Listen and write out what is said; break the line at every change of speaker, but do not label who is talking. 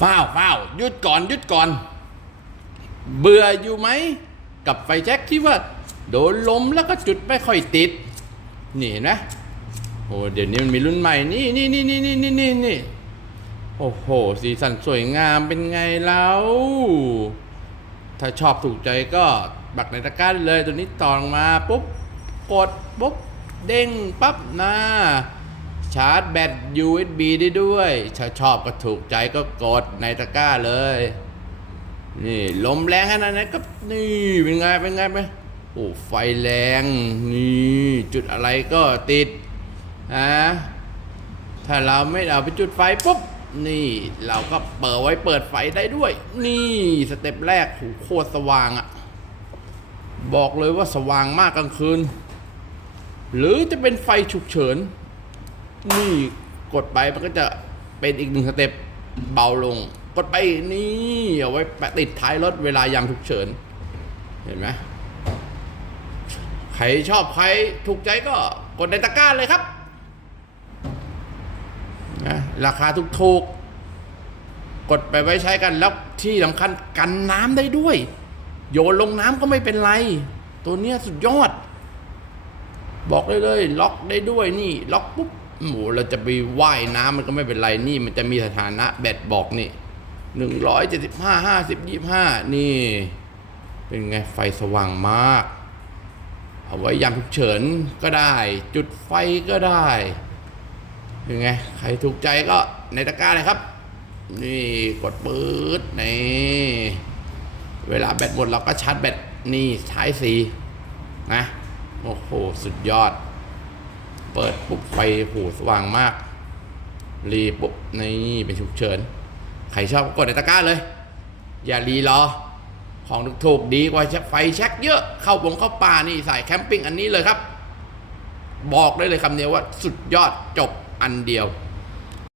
ฟ้าวฟ้าวหยุดก่อนหยุดก่อน เบื่ออยู่ไหม กับไฟแจ็คที่ว่า โดนลมแล้วก็จุดไม่ค่อยติด นี่เห็นไหมโอ้เดี๋ยวนี้มันมีรุ่นใหม่นี่นี่นี่นี่นี่นี่นี่นี่โอ้โห สีสันสวยงามเป็นไงแล้ว ถ้าชอบถูกใจก็บักในตะกร้าเลยตัวนี้ต่อลงมาปุ๊บ กดปุ๊บ เด้งปั๊บนะ ชาร์จแบต USB ได้ด้วยถ้าชอบก็ถูกใจก็กดในตะกร้าเลย นี่ลมแรงขนาดนั้นก็นี่เป็นไงเป็นไงไปโอ้ไฟแรงนี่จุดอะไรก็ติดฮะถ้าเราไม่เอาไปจุดไฟปุ๊บนี่เราก็เปิดไว้เปิดไฟได้ด้วย นี่สเต็ปแรกโหโคตรสว่างอะบอกเลยว่าสว่างมากกลางคืน หรือจะเป็นไฟฉุกเฉิน นี่กดไปมันก็จะเป็นอีกหนึ่งสเต็ปเบาลง กดไปนี่เอาไว้ติดท้ายรถเวลายามฉุกเฉิน เห็นไหมใครชอบใครถูกใจก็กดในตะกร้าเลยครับนะราคาถูกๆกดไปไว้ใช้กันแล้วที่สำคัญกันน้ำได้ด้วย โยนลงน้ำก็ไม่เป็นไร ตัวเนี้ยสุดยอด บอกได้เลย ล็อกได้ด้วยนี่ ล็อกปุ๊บ โอ้โหเราจะไปว่ายน้ำมันก็ไม่เป็นไรนี่ มันจะมีสถานะแบตบอกนี่หนึ่งร้อยเจ็ดสิบห้าห้าสิบยี่ห้านี่ เป็นไงไฟสว่างมาก เอาไว้ยามฉุกเฉินก็ได้ จุดไฟก็ได้เป็นไงใครถูกใจก็ในตะกร้าเลยครับ นี่กดปืดนี่เวลาแบตหมดเราก็ชาร์จแบตนี่ใช้สีนะโอ้โห สุดยอด เปิดปุ๊บไฟโหสว่างมาก รีปุ๊บนี่เป็นฉุกเฉิน ใครชอบก็กดในตะกร้าเลย อย่ารีรอ ของถูกดีกว่าไฟแช็กเยอะ เข้าปงเข้าป่านี่ใส่แคมปิ้งอันนี้เลยครับ บอกได้เลยคำเดียวว่าสุดยอดจบอันเดียว